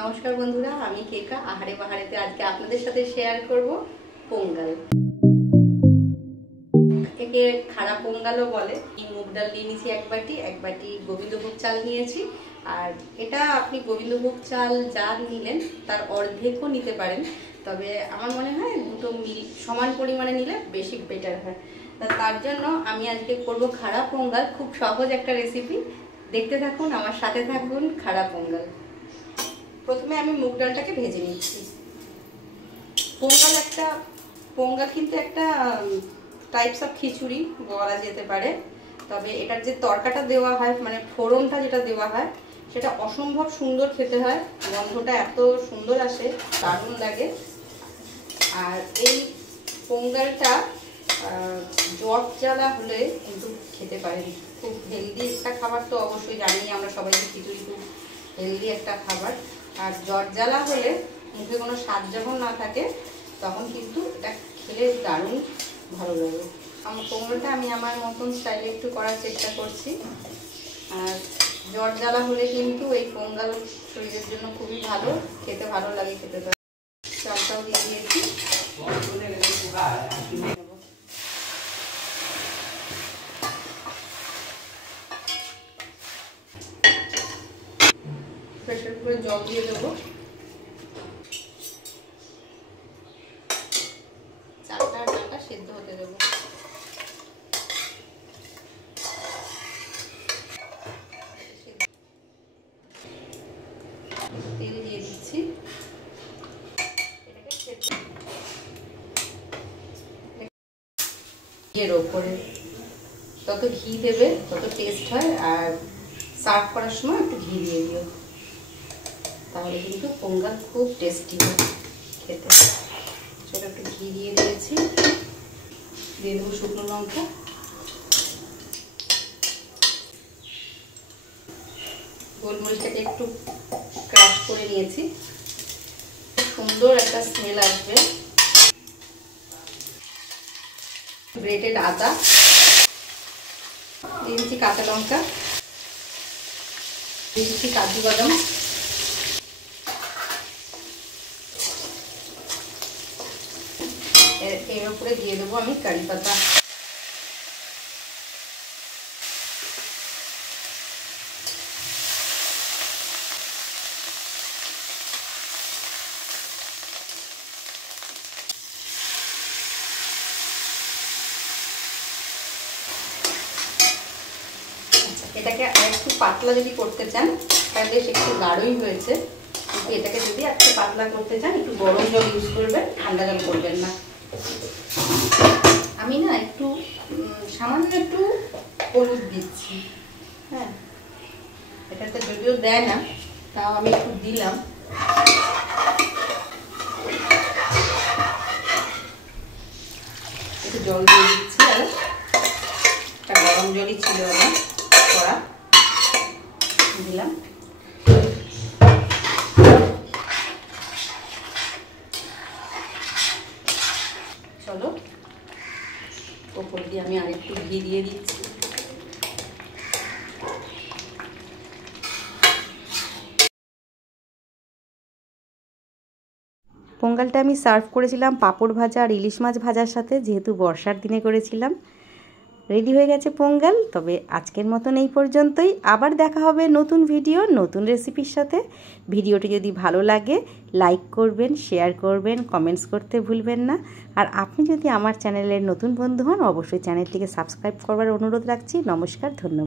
নমস্কার বন্ধুরা, আমি কেকা আহারে বাহারেতে আজকে আপনাদের সাথে শেয়ার করব পোঙ্গল। একে খাড়া পোঙ্গলও বলে। মুগ ডাল নিয়ে নিয়েছি এক বাটি গোবিন্দভোগ চাল নিয়েছি। আর এটা আপনি গোবিন্দভোগ চাল যা নিলেন তার অর্ধেকও নিতে পারেন, তবে আমার মনে হয় দুটো সমান পরিমাণে নিলে বেশি বেটার হয়। তার জন্য আমি আজকে করব খাড়া পোঙ্গল। খুব সহজ একটা রেসিপি, দেখতে থাকুন, আমার সাথে থাকুন। খাড়া পোঙ্গল। প্রথমে আমি মুগ ডালটাকে ভেজে নিচ্ছি। পোঙ্গল কিন্তু একটা টাইপস অফ খিচুড়ি বলা যেতে পারে, তবে এটার যে তরকাটা দেওয়া হয়, মানে ফোড়নটা যেটা দেওয়া হয়, সেটা অসম্ভব সুন্দর খেতে হয়। গন্ধটা এত সুন্দর আসে, দারুণ লাগে। আর এই পোঙ্গলটা জ্বর জ্বালা হলে কিন্তু খেতে পারেন। খুব হেলদি একটা খাবার, তো অবশ্যই জানি আমরা সবাই, খিচুড়ি খুব হেলদি একটা খাবার। আর জ্বর জ্বালা হলে, মুখে কোনো স্বাদ যখন না থাকে, তখন কিন্তু এটা খেলে দারুণ ভালো লাগে। আমার পোঙ্গলটা আমি আমার মতন স্টাইলে একটু করার চেষ্টা করছি। আর জ্বর জ্বালা হলে কিন্তু এই পোঙ্গল শরীরের জন্য খুবই ভালো, খেতে ভালো লাগে। খেতে পারে। চালটাও দিয়ে দিয়েছি। প্রেসার কুকারে জল দিয়ে দেবো। চালটা সেদ্ধ হতে দেবো। তেল দিয়ে দিচ্ছি। এর ওপরে যত ঘি দেবে তত টেস্ট হয়। আর সার্ভ করার সময় একটু ঘি দিয়ে দিও, তাহলে কিন্তু পোঙ্গল খুব টেস্টি হয় খেতে। ছোট একটু ঘি দিয়ে দিয়েছি। দিয়ে দেবো শুকনো লঙ্কা। গোলমরিচটাকে একটু ক্রাশ করে নিয়েছি। সুন্দর একটা স্মেল আসবে। গ্রেটেড আদা দিয়ে দিচ্ছি, কাঁচা লঙ্কা দিয়ে দিচ্ছি, কাজু বাদাম, এর উপরে দিয়ে দেবো আমি কারি পাতা। এটাকে একটু পাতলা যদি করতে চান, তাহলে একটু গাঢ়ই হয়েছে, কিন্তু এটাকে যদি একটু পাতলা করতে চান, একটু গরম জল ইউজ করবেন, ঠান্ডা জল করবেন না। আমি না একটু সামান্য একটু হলুদ দিচ্ছি। হ্যাঁ, এটাতে যদিও দেয় না, তাও আমি একটু দিলাম। একটু জল দিয়ে দিচ্ছি। আর একটা গরম জলই ছিল আমার করা, দিলাম। চলো, ওপর দিয়ে আমি আরেকটু ঘি দিয়ে দিচ্ছি। পোঙ্গলটা আমি সার্ভ করেছিলাম পাঁপড় ভাজা আর ইলিশ মাছ ভাজার সাথে, যেহেতু বর্ষার দিনে করেছিলাম। রেডি হয়ে গেছে পোঙ্গল। তবে আজকের মতন এই পর্যন্তই। আবার দেখা হবে নতুন ভিডিও, নতুন রেসিপির সাথে। ভিডিওটি যদি ভালো লাগে, লাইক করবেন, শেয়ার করবেন, কমেন্টস করতে ভুলবেন না। আর আপনি যদি আমার চ্যানেলের নতুন বন্ধু হন, অবশ্যই চ্যানেলটিকে সাবস্ক্রাইব করবার অনুরোধ রাখছি। নমস্কার, ধন্যবাদ।